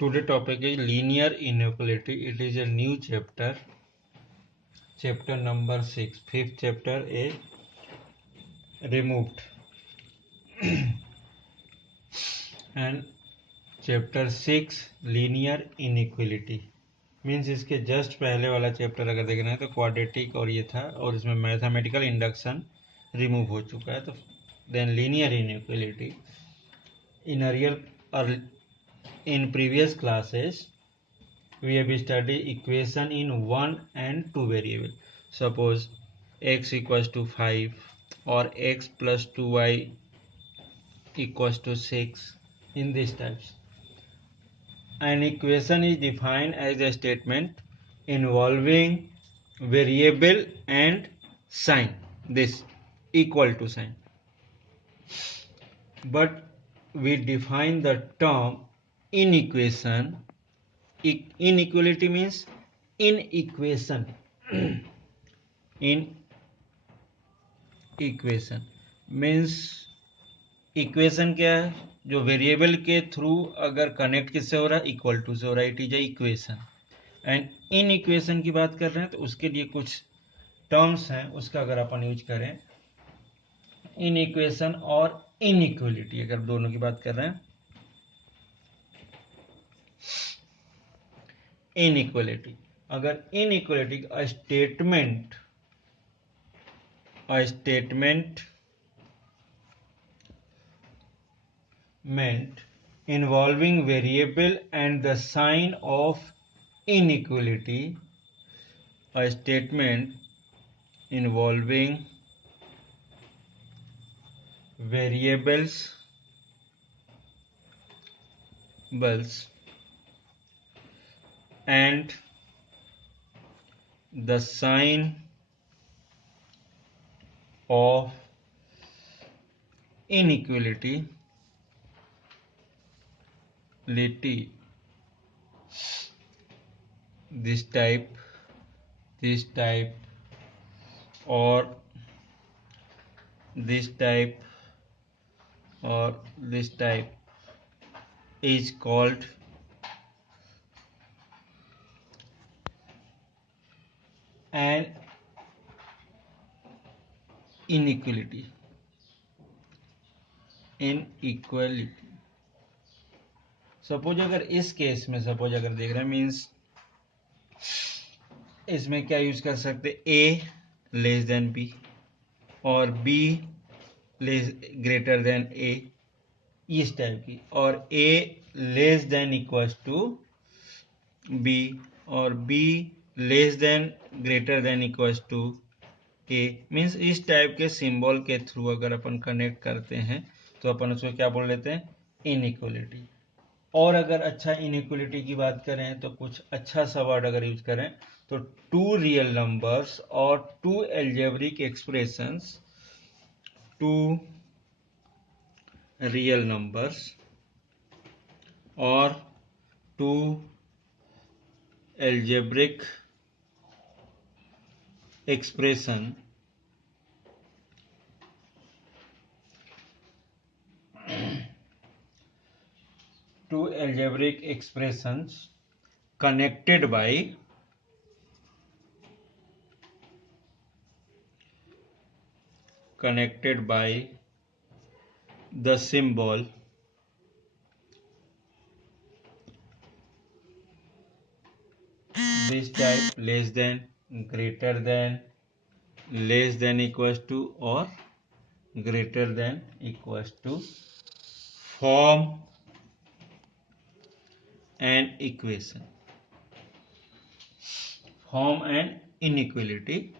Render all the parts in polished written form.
Today topic is linear inequality. It is a new chapter number 6, fifth chapter is removed and chapter 6 linear inequality means इसके just पहले वाला chapter अगर देखना है तो quadratic और ये था, और इसमें मैथमेटिकल इंडक्शन रिमूव हो चुका है. तो then linear inequality in previous classes we have studied equation in 1 and 2 variable. Suppose x equals to 5 or x plus 2y equals to 6. In these types, an equation is defined as a statement involving variable and sign, this equal to sign, but we define the term inequation. Inequality means inequation. Inequation means equation क्या है, जो variable के through अगर connect किससे हो रहा है, equal to से हो रहा है, it is a equation. And in equation की बात कर रहे हैं तो उसके लिए कुछ टर्म्स हैं, उसका अगर अपन यूज करें, इन इक्वेशन और इनइक्वलिटी अगर दोनों की बात कर रहे हैं, इनइक्वलिटी अगर inequality statement meant involving variable and the sign of inequality, a statement involving variables and the sign of inequality this type or this type or this type is called an inequality. Suppose अगर इस case में suppose अगर देख रहे हैं, means इसमें क्या use कर सकते, ए लेस देन बी और बी ग्रेटर देन ए, इस टाइप की, और A less than equals to B और B less than greater than equals to A. Means इस टाइप के सिंबल के थ्रू अगर अपन कनेक्ट करते हैं तो अपन उसको क्या बोल लेते हैं, इनइक्वलिटी. और अगर अच्छा इनइक्वलिटी की बात करें तो कुछ अच्छा सा वर्ड अगर यूज करें तो टू रियल नंबर्स और two algebraic expressions, two real numbers और two algebraic expression connected by the symbol this type less than, greater than, less than equals to or greater than equals to form an equation, form an inequality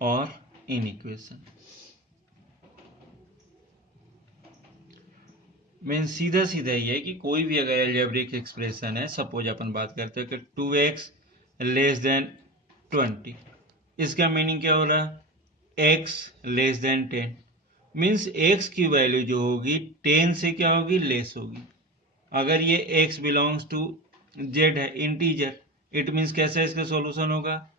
or inequation. Mean सीधा सीधा ये है कि कोई भी अगर algebraic expression है, suppose अपन बात करते हैं कि 2x लेस देन 20, इसका मीनिंग क्या हो रहा है, x less than 10. Means x की वैल्यू जो होगी 10 से क्या होगी, लेस होगी. अगर ये x बिलोंग्स टू z है, इंटीजर, इट मीन्स कैसा इसका सॉल्यूशन होगा,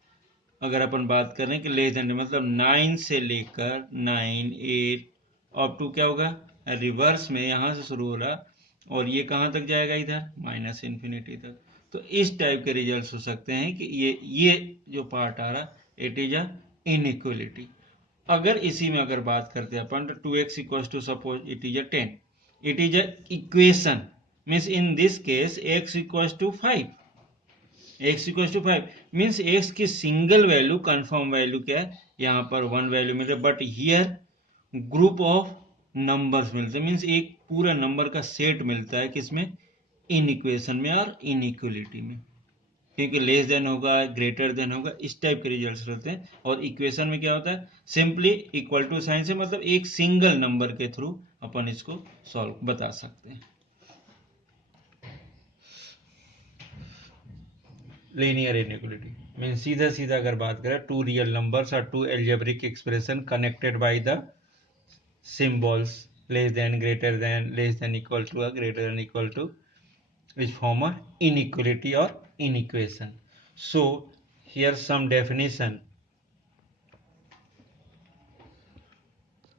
अगर अपन बात करें कि लेस देन मतलब 9 से लेकर 9 8 अप टू क्या होगा, रिवर्स में यहाँ से शुरू हो रहा और ये कहाँ तक जाएगा, इधर माइनस इन्फिनिटी तक। तो इस टाइप के रिजल्ट्स हो सकते हैं कि ये जो पार्ट आ रहा इट इज अ इनइक्वलिटी। अगर इसी में अगर बात करते हैं अपन, तो 2x equals to suppose it is a 10, it is a equation, means in this case x equals to 5, x equals to 5 means x की सिंगल वैल्यू कंफर्म वैल्यू क्या है, यहाँ पर 1 वैल्यू मिल रहा है, but here group of numbers मिलते हैं, मीन्स एक पूरा नंबर का सेट मिलता है किसमें, इन इक्वेशन में और इन इक्वलिटी में, क्योंकि लेस देन होगा ग्रेटर देन होगा इस टाइप के रिजल्ट्स रहते हैं। और इक्वेशन में क्या होता है, सिंपली इक्वल टू साइन से मतलब एक सिंगल नंबर के थ्रू अपन इसको सॉल्व बता सकते हैं। लीनियर इनइक्वलिटी मीन सीधा सीधा अगर बात करें, टू रियल नंबर्स और two algebraic expression connected by the symbols less than, greater than, less than, equal to, or greater than, equal to, which form a inequality or inequation. So here some definition.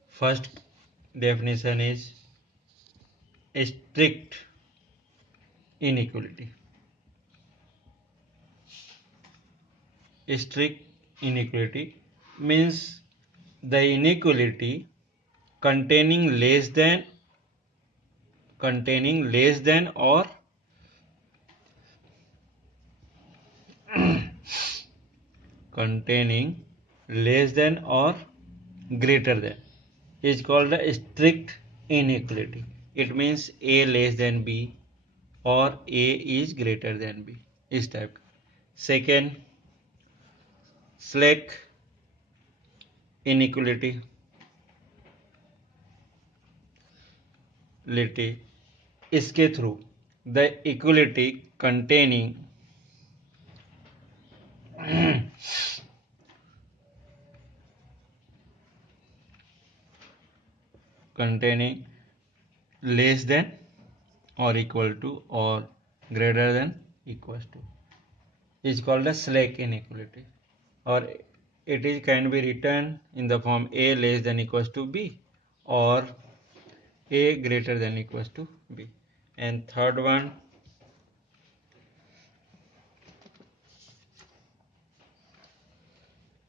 First definition is strict inequality. Strict inequality means the inequality containing less than or containing less than or greater than is called a strict inequality. It means a less than b or a is greater than b, इस type का। Second, slack inequality इसके through the equality containing less than or equal to or greater than equals to is called a slack inequality, or it is can be written in the form a less than equals to b or a greater than equals to b. And third one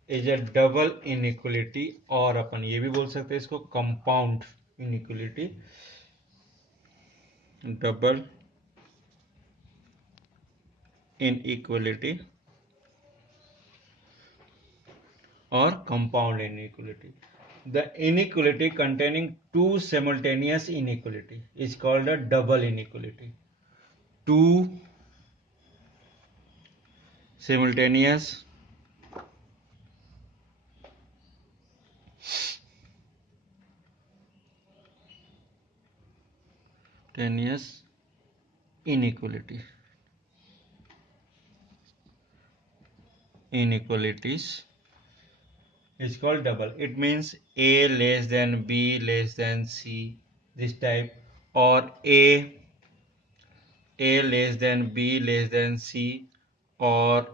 is a double inequality, और अपन ये भी बोल सकते हैं इसको compound inequality, double inequality और compound inequality. The inequality containing two simultaneous inequality is called a double inequality. Two simultaneous inequalities is called double. It means a less than b less than c, this type, or a less than b less than c, or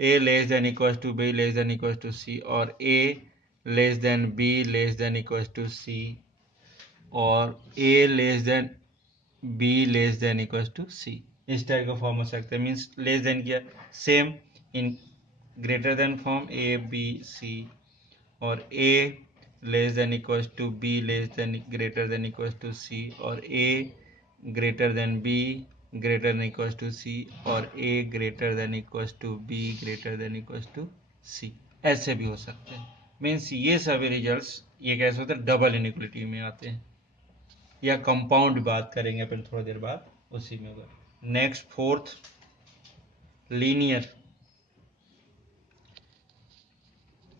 a less than equals to b less than equals to c, or a less than b less than equals to c, or a less than b less than equals to c, इस type का form हो सकता है। Means less than क्या, same in greater than form a b c, और a less than equals to b less than greater than equals to c, और a greater than b greater than equals to c, और a greater than equals to b greater than equals to c, ऐसे भी हो सकते हैं। Means ये सभी results ये कैसे होते हैं, डबल इनइक्वलिटी में आते हैं, या कंपाउंड बात करेंगे अपन थोड़ी देर बाद उसी में होगा। Next fourth, linear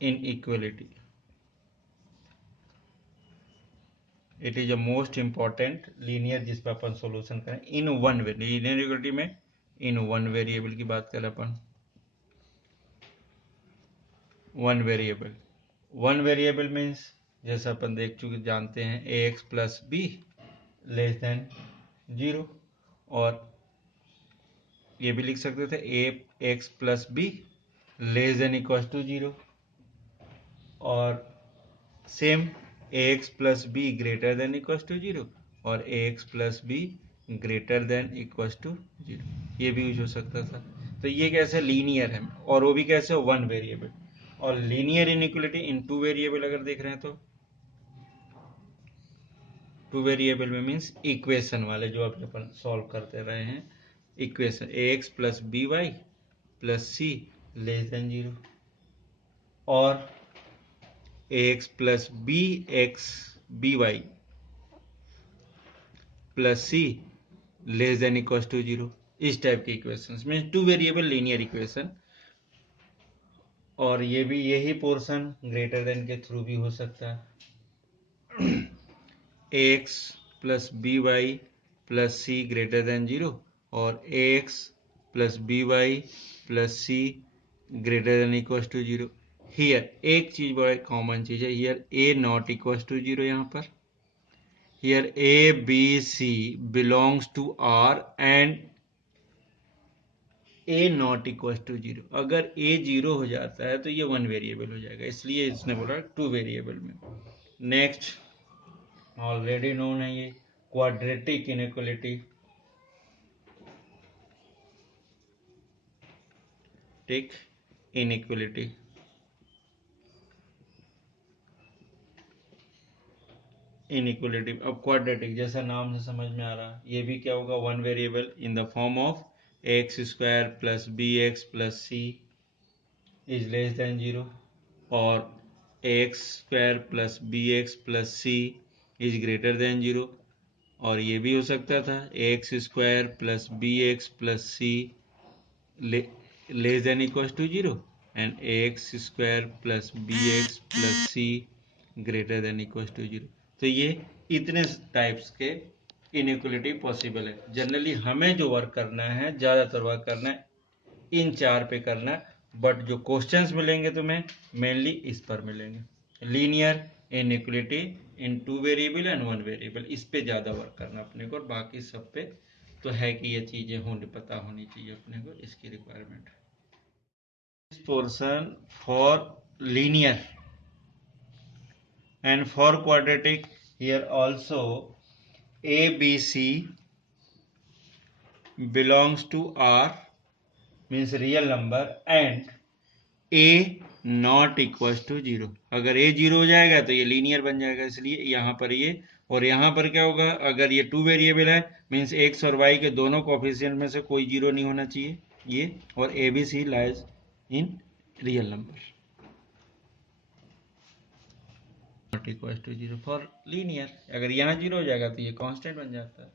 inequality. It is a most important linear जिस पर अपन सॉल्यूशन करें in one variable. Linear equality में इन वन वेरिएबल की बात करें अपन, वन वेरिएबल मीन्स जैसा अपन देख चुके जानते हैं A X plus B less than 0, और ये भी लिख सकते थे A X plus B less than equal to 0 और same ax plus B greater than equal to 0 और ax plus B greater than equal to 0, ये भी यूज हो सकता था। तो ये कैसे लीनियर है और वो भी कैसे वन वेरिएबल। और linear inequality in two variable अगर देख रहे हैं तो टू वेरिएबल में मीन्स इक्वेशन वाले जो अभी अपन सॉल्व करते रहे हैं, equation ax plus B Y plus सी लेस देन 0 और ax plus B X B Y plus C less than equal to 0, इस टाइप के इक्वेशंस में टू वेरिएबल लीनियर इक्वेशन। और ये भी यही पोर्शन ग्रेटर देन के थ्रू भी हो सकता है। ax plus B Y plus सी ग्रेटर देन 0 और ax plus B Y plus C greater than equal to 0। Here एक चीज बड़ा कॉमन चीज है, here a not equal to 0 यहाँ पर। Here a b c belongs to r and a not equal to 0। अगर a 0 हो जाता है तो ये वन वेरिएबल हो जाएगा, इसलिए इसने बोला टू वेरिएबल में। नेक्स्ट ऑलरेडी नोन है ये क्वाड्रेटिक इनइक्वलिटी। टिक इनइक्वलिटी इनइक्वलिटी अब क्वाड्रेटिक जैसा नाम से समझ में आ रहा है, ये भी क्या होगा one variable in the form of x square plus B x plus c is less than 0 और x square plus B x plus c is greater than 0। और ये भी हो सकता था x square plus B x plus C less than equal to 0 and x square plus B x plus C greater than equal to 0। तो ये इतने types के इनइक्वलिटी पॉसिबल है। जनरली हमें जो वर्क करना है, ज़्यादातर वर्क करना है इन चार पे करना है, बट जो क्वेश्चंस मिलेंगे तुम्हें मेनली इस पर मिलेंगे। Linear inequality in two variable and one variable, इस पे ज़्यादा वर्क करना अपने को, और बाकी सब पे तो है कि ये चीज़ें पता होनी चाहिए अपने को, इसकी requirement. Portion for linear and for quadratic here also a b c belongs to R means real number and a not equals to 0। अगर a 0 हो जाएगा तो ये लीनियर बन जाएगा, इसलिए यहाँ पर ये। और यहाँ पर क्या होगा, अगर ये टू वेरिएबल है मीन्स x और y के दोनों कोफिशिएंट में से कोई 0 नहीं होना चाहिए ये, और a b c lies in real number not equal to 0 for linear. अगर यहाँ 0 हो जाएगा तो ये कांस्टेंट बन जाता है।